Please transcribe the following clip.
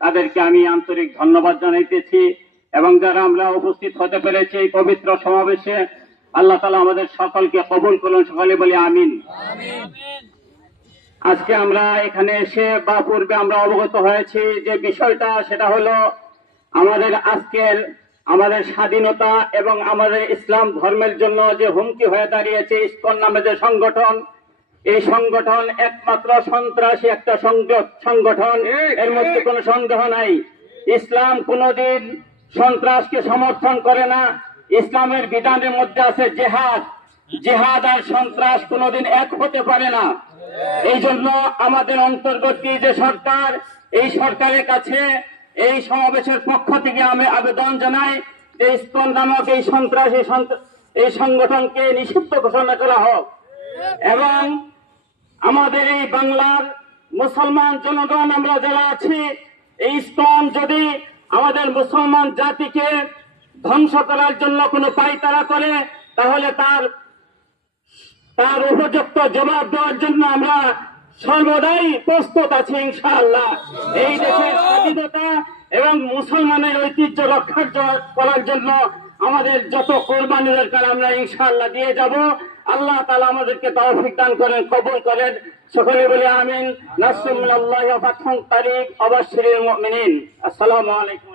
তাদেরকে আমি আন্তরিক ধন্যবাদ জানাইতেছি এবং যারা আমরা উপস্থিত হতে পেরেছি এই পবিত্র সমাবেশে, আল্লাহ তালা আমাদের সকলকে কবুল করুন সকলে বলি আমিন। আজকে আমরা এখানে এসে বা পূর্বে আমরা অবগত হয়েছি যে বিষয়টা, সেটা হলো আমাদের আজকের আমাদের স্বাধীনতা এবং আমাদের ইসলাম ধর্মের জন্য যে হুমকি হয়ে দাঁড়িয়েছে, ইস্কন নামে যে সংগঠন এই সংগঠন একমাত্র সন্ত্রাসী একটা সংগ- সংগঠন। এর মধ্যে কোনো সন্দেহ নাই। ইসলাম কোনোদিন সন্ত্রাসকে সমর্থন করে না। ইসলামের বিধানের মধ্যে আছে জেহাদ। জেহাদ আর সন্ত্রাস কোনোদিন এক হতে পারে না। এই জন্য আমাদের অন্তর্বর্তী যে সরকার এই সরকারের কাছে এই সমাবেশের পক্ষ থেকে আমি আবেদন জানাই যে ইস্কন নামক এই সন্ত্রাসী এই সংগঠনকে নিষিদ্ধ ঘোষণা করা হোক। এবং আমাদের এই বাংলার মুসলমান জনগণ আমরা যারা আছি, এই ইসলাম যদি আমাদের মুসলমান জাতিকে ধ্বংস করার জন্য কোনো পাইতারা করে, তাহলে তার তার উপযুক্ত জবাব দেওয়ার জন্য আমরা সর্বদাই প্রস্তুত আছি ইনশাআল্লাহ। এই দেশের স্বাধীনতা এবং মুসলমানের ঐতিহ্য রক্ষা করার জন্য আমাদের যত কোরবানি দরকার আমরা ইনশাআল্লাহ দিয়ে যাব, আল্লাহ তালা আমাদেরকে তৌফিক দান করেন, কবুল করেন। সকলে বলে আমিন। নাসরুল্লাহ ফাতহুন তারিক অবশ্যই মুমিনিন। আসসালামু আলাইকুম